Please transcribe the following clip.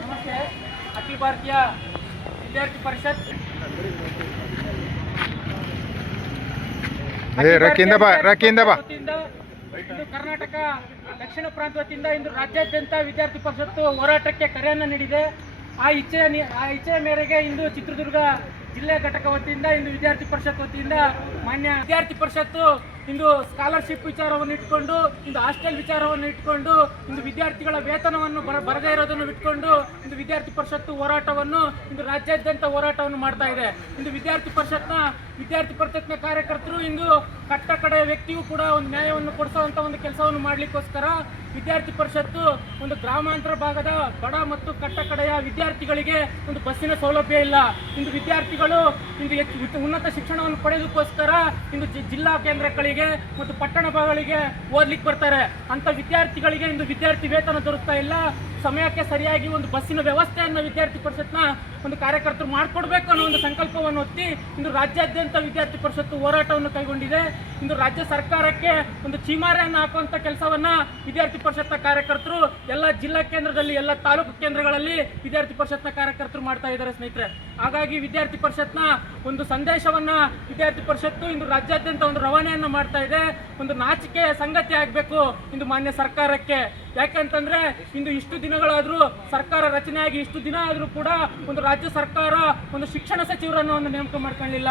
ನಮಸ್ತೆ. ಅಖಿಲ ಭಾರತೀಯ ವಿದ್ಯಾರ್ಥಿ ಪರಿಷತ್ ಇಂದು ಕರ್ನಾಟಕ ದಕ್ಷಿಣ ಪ್ರಾಂತ ವತಿಯಿಂದ ಇಂದು ರಾಜ್ಯಾದ್ಯಂತ ವಿದ್ಯಾರ್ಥಿ ಪರಿಷತ್ತು ಹೋರಾಟಕ್ಕೆ ಕರೆಯನ್ನು ನೀಡಿದೆ. ಆ ಇಚ್ಛೆಯ ಮೇರೆಗೆ ಇಂದು ಚಿತ್ರದುರ್ಗ ಜಿಲ್ಲೆ ಘಟಕ ವತಿಯಿಂದ ಇಂದು ವಿದ್ಯಾರ್ಥಿ ಪರಿಷತ್ ವತಿಯಿಂದ ಮಾನ್ಯ ವಿದ್ಯಾರ್ಥಿ ಪರಿಷತ್ತು ಇಂದು ಸ್ಕಾಲರ್ಶಿಪ್ ವಿಚಾರವನ್ನು ಇಟ್ಕೊಂಡು, ಇಂದು ಹಾಸ್ಟೆಲ್ ವಿಚಾರವನ್ನು ಇಟ್ಕೊಂಡು, ಇಂದು ವಿದ್ಯಾರ್ಥಿಗಳ ವೇತನವನ್ನು ಬರದೇ ಇರೋದನ್ನು ಇಟ್ಕೊಂಡು ಇಂದು ವಿದ್ಯಾರ್ಥಿ ಪರಿಷತ್ತು ಹೋರಾಟವನ್ನು ಇಂದು ರಾಜ್ಯಾದ್ಯಂತ ಹೋರಾಟವನ್ನು ಮಾಡ್ತಾ ಇದೆ. ಇಂದು ವಿದ್ಯಾರ್ಥಿ ಪರಿಷತ್ನ ಕಾರ್ಯಕರ್ತರು ಇಂದು ಕಟ್ಟ ಕಡೆಯ ವ್ಯಕ್ತಿಯೂ ಕೂಡ ಒಂದು ನ್ಯಾಯವನ್ನು ಕೊಡಿಸುವಂತ ಒಂದು ಕೆಲಸವನ್ನು ಮಾಡಲಿಕ್ಕೋಸ್ಕರ ವಿದ್ಯಾರ್ಥಿ ಪರಿಷತ್ತು ಒಂದು ಗ್ರಾಮಾಂತರ ಭಾಗದ ಬಡ ಮತ್ತು ಕಟ್ಟ ಕಡೆಯ ವಿದ್ಯಾರ್ಥಿಗಳಿಗೆ ಒಂದು ಬಸ್ಸಿನ ಸೌಲಭ್ಯ ಇಲ್ಲ. ಇಂದು ವಿದ್ಯಾರ್ಥಿಗಳು ಇಂದು ಉನ್ನತ ಶಿಕ್ಷಣವನ್ನು ಪಡೆಯೋದಕ್ಕೋಸ್ಕರ ಇಂದು ಜಿಲ್ಲಾ ಕೇಂದ್ರಗಳಿಗೆ ಮತ್ತು ಪಟ್ಟಣ ಭಾಗಗಳಿಗೆ ಓದ್ಲಿಕ್ಕೆ ಬರ್ತಾರೆ. ಅಂತ ವಿದ್ಯಾರ್ಥಿಗಳಿಗೆ ಇಂದು ವಿದ್ಯಾರ್ಥಿ ವೇತನ ದೊರಕ್ತಾ ಇಲ್ಲ. ಸಮಯಕ್ಕೆ ಸರಿಯಾಗಿ ಒಂದು ಬಸ್ಸಿನ ವ್ಯವಸ್ಥೆಯನ್ನು ವಿದ್ಯಾರ್ಥಿ ಪರಿಷತ್ನ ಒಂದು ಕಾರ್ಯಕರ್ತರು ಮಾಡಿಕೊಡ್ಬೇಕು ಅನ್ನೋ ಒಂದು ಸಂಕಲ್ಪವನ್ನು ಹೊತ್ತಿ ಇಂದು ರಾಜ್ಯಾದ್ಯಂತ ವಿದ್ಯಾರ್ಥಿ ಪರಿಷತ್ತು ಹೋರಾಟವನ್ನು ಕೈಗೊಂಡಿದೆ. ಇಂದು ರಾಜ್ಯ ಸರ್ಕಾರಕ್ಕೆ ಒಂದು ಚೀಮಾರೆಯನ್ನು ಹಾಕುವಂತ ಕೆಲಸವನ್ನ ವಿದ್ಯಾರ್ಥಿ ಪರಿಷತ್ನ ಕಾರ್ಯಕರ್ತರು ಎಲ್ಲ ಜಿಲ್ಲಾ ಕೇಂದ್ರದಲ್ಲಿ, ಎಲ್ಲ ತಾಲೂಕು ಕೇಂದ್ರಗಳಲ್ಲಿ ವಿದ್ಯಾರ್ಥಿ ಪರಿಷತ್ನ ಕಾರ್ಯಕರ್ತರು ಮಾಡ್ತಾ ಇದ್ದಾರೆ ಸ್ನೇಹಿತರೆ. ಹಾಗಾಗಿ ವಿದ್ಯಾರ್ಥಿ ಪರಿಷತ್ನ ಒಂದು ಸಂದೇಶವನ್ನ ವಿದ್ಯಾರ್ಥಿ ಪರಿಷತ್ತು ಇಂದು ರಾಜ್ಯಾದ್ಯಂತ ಒಂದು ರವಾನೆಯನ್ನು ಮಾಡ್ತಾ ಇದೆ. ಒಂದು ನಾಚಿಕೆಯ ಸಂಗತಿ ಆಗಬೇಕು ಇಂದು ಮಾನ್ಯ ಸರ್ಕಾರಕ್ಕೆ. ಯಾಕೆಂತಂದ್ರೆ ಇಂದು ಇಷ್ಟು ದಿನಗಳಾದ್ರೂ ಸರ್ಕಾರ ರಚನೆಯಾಗಿ ಇಷ್ಟು ದಿನ ಆದ್ರೂ ಕೂಡ ಒಂದು ರಾಜ್ಯ ಸರ್ಕಾರ ಒಂದು ಶಿಕ್ಷಣ ಸಚಿವರನ್ನು ಒಂದು ನೇಮಕ ಮಾಡ್ಕೊಳ್ಳಿಲ್ಲ.